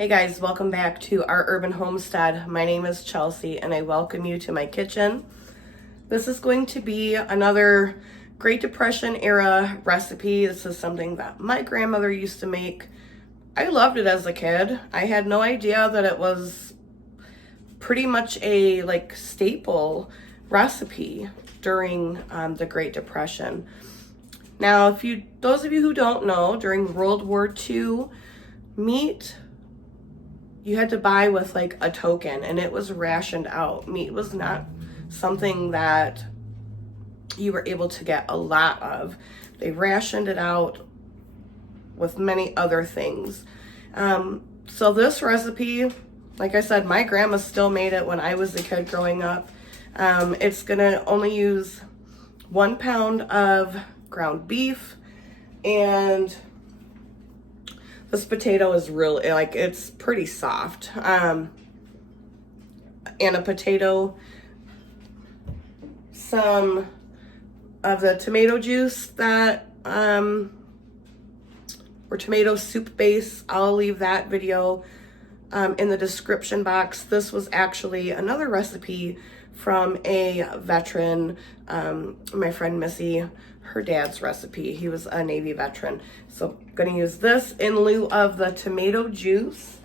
Hey guys, welcome back to our urban homestead. My name is Chelsea and I welcome you to my kitchen. This is going to be another Great Depression era recipe. This is something that my grandmother used to make. I loved it as a kid. I had no idea that it was pretty much a staple recipe during the Great Depression. Now, those of you who don't know, during World War II, meat you had to buy with like a token, and it was rationed out. Meat was not something that you were able to get a lot of. They rationed it out with many other things. So this recipe, like I said, my grandma still made it when I was a kid growing up. It's gonna only use 1 pound of ground beef, and this potato is really, it's pretty soft. And a potato, some of the tomato juice that, or tomato soup base. I'll leave that video in the description box. This was actually another recipe from a veteran, my friend Missy, her dad's recipe. He was a Navy veteran. So I'm gonna use this in lieu of the tomato juice,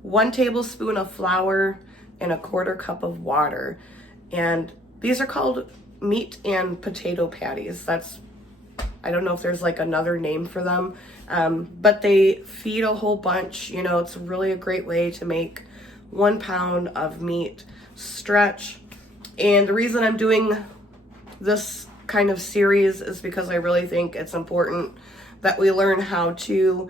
1 tablespoon of flour, and 1/4 cup of water. And these are called meat and potato patties. I don't know if there's like another name for them, but they feed a whole bunch. You know, it's really a great way to make 1 pound of meat stretch. And the reason I'm doing this kind of series is because I really think it's important that we learn how to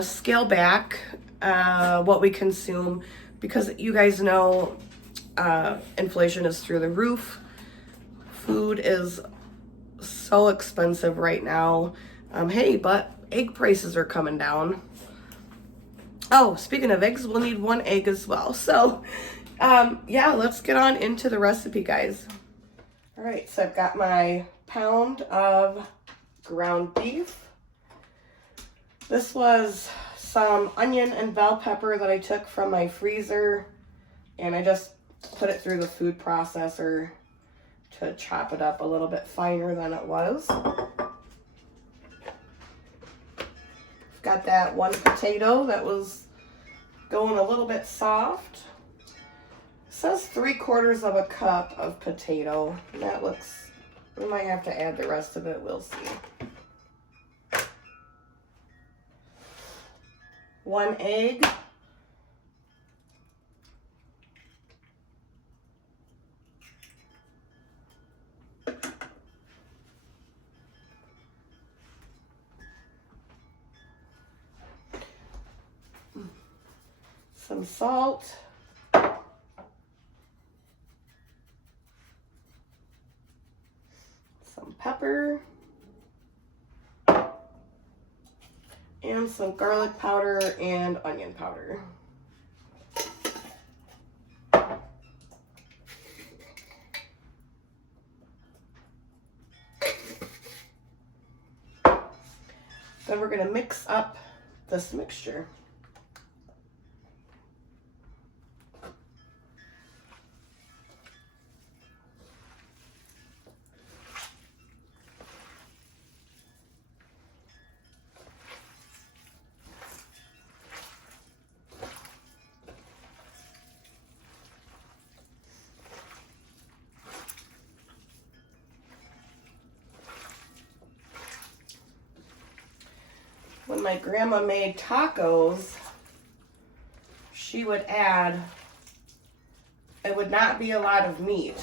scale back what we consume, because you guys know inflation is through the roof. Food is so expensive right now. Hey, but egg prices are coming down. Oh, speaking of eggs, we'll need 1 egg as well. So yeah, let's get on into the recipe, guys. All right, so I've got my pound of ground beef. This was some onion and bell pepper that I took from my freezer, and I just put it through the food processor to chop it up a little bit finer than it was. Got that 1 potato that was going a little bit soft. It says 3/4 of a cup of potato. That looks, we might have to add the rest of it, we'll see. 1 egg. Some salt. Some pepper. And some garlic powder and onion powder. Then we're going to mix up this mixture. When my grandma made tacos, she would add, it would not be a lot of meat.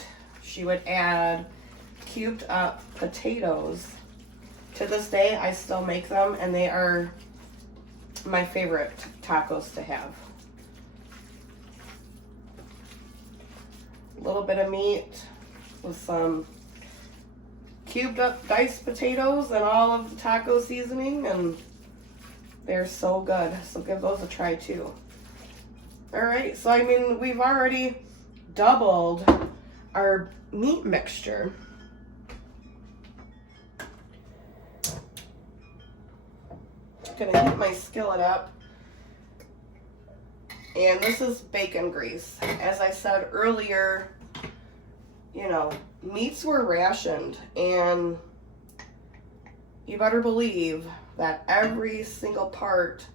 She would add cubed up potatoes. To this day, I still make them, and they are my favorite tacos to have. A little bit of meat with some cubed up diced potatoes and all of the taco seasoning, and they're so good. So give those a try too. All right, so I mean, we've already doubled our meat mixture. Gonna heat my skillet up. And this is bacon grease. As I said earlier, you know, meats were rationed, and you better believe that every single part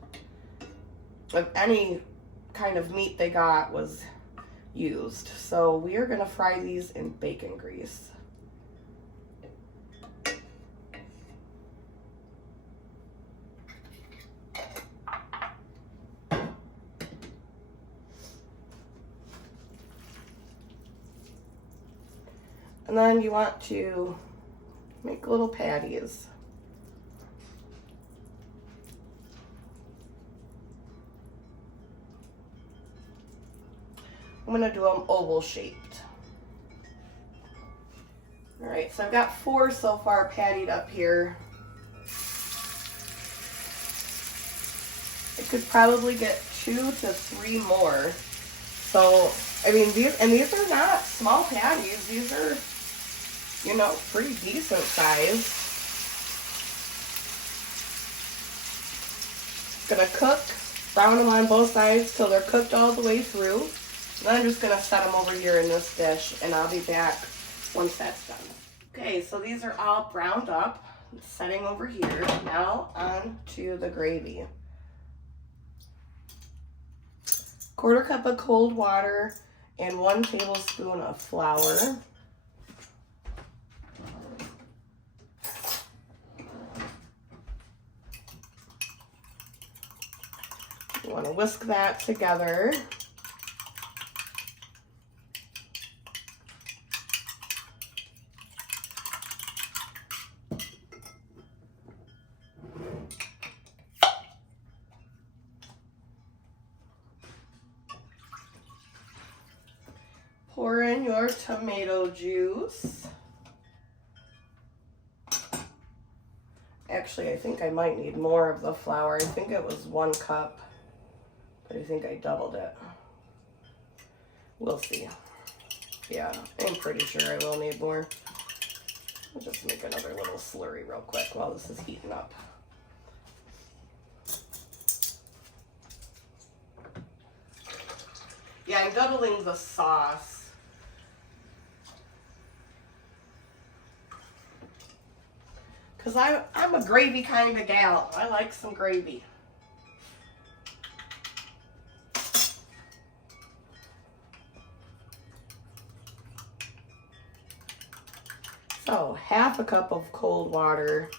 of any kind of meat they got was used. So we are going to fry these in bacon grease. And then you want to make little patties. I'm going to do them oval shaped. All right, so I've got 4 so far pattied up here. I could probably get 2 to 3 more. So, I mean, these are not small patties. These are, you know, pretty decent size. Gonna cook, brown them on both sides till they're cooked all the way through. Then I'm just gonna set them over here in this dish, and I'll be back once that's done. Okay, so these are all browned up, setting over here. Now on to the gravy. 1/4 cup of cold water and 1 tablespoon of flour. You want to whisk that together. Pour in your tomato juice. Actually, I think I might need more of the flour. I think it was 1 cup, but I think I doubled it. We'll see. Yeah, I'm pretty sure I will need more. I'll just make another little slurry real quick while this is heating up. Yeah, I'm doubling the sauce. Because I'm a gravy kind of gal. I like some gravy. So 1/2 cup of cold water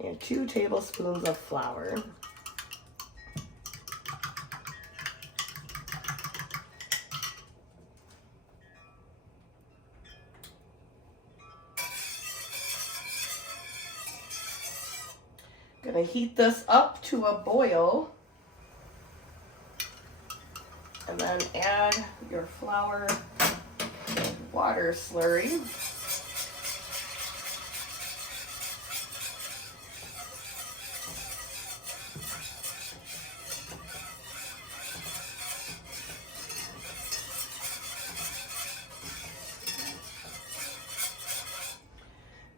and 2 tablespoons of flour. Gonna heat this up to a boil, and then add your flour and water slurry.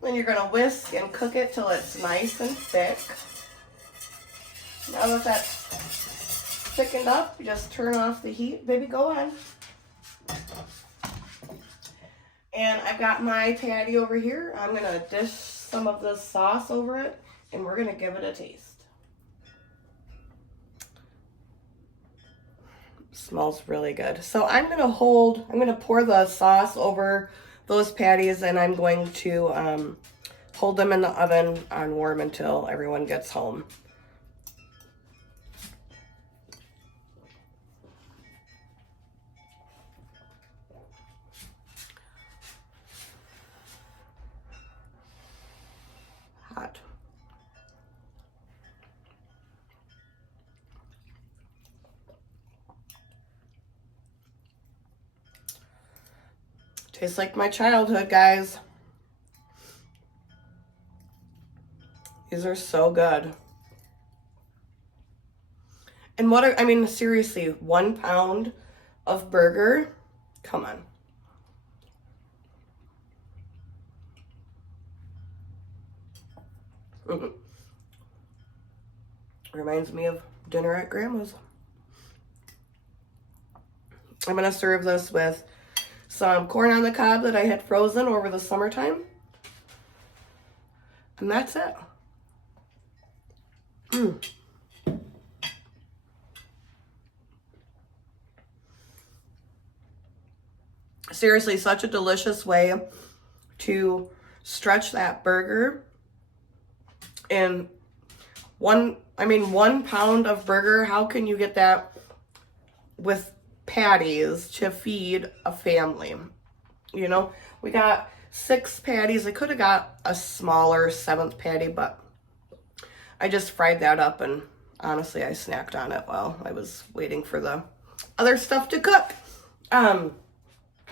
Then you're gonna whisk and cook it till it's nice and thick. Now that that's thickened up, you just turn off the heat. Baby, go on. And I've got my patty over here. I'm gonna dish some of this sauce over it, and we're gonna give it a taste. Smells really good. So I'm gonna pour the sauce over those patties, and I'm going to hold them in the oven on warm until everyone gets home. Hot. Tastes like my childhood, guys. These are so good. And I mean, seriously, 1 pound of burger? Come on. Reminds me of dinner at Grandma's. I'm going to serve this with some corn on the cob that I had frozen over the summertime. And that's it. Seriously, such a delicious way to stretch that burger. And 1 pound of burger, how can you get that with patties to feed a family? You know, we got 6 patties. I could have got a smaller 7th patty, but I just fried that up, and honestly, I snacked on it while I was waiting for the other stuff to cook.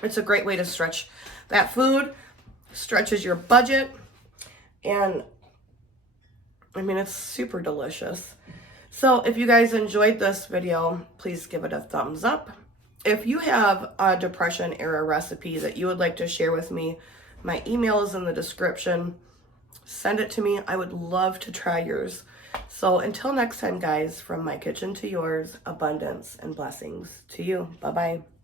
It's a great way to stretch that food, stretches your budget, and I mean, it's super delicious. So if you guys enjoyed this video, please give it a thumbs up. If you have a Depression era recipe that you would like to share with me, my email is in the description. Send it to me. I would love to try yours. So until next time, guys, from my kitchen to yours, abundance and blessings to you. Bye-bye.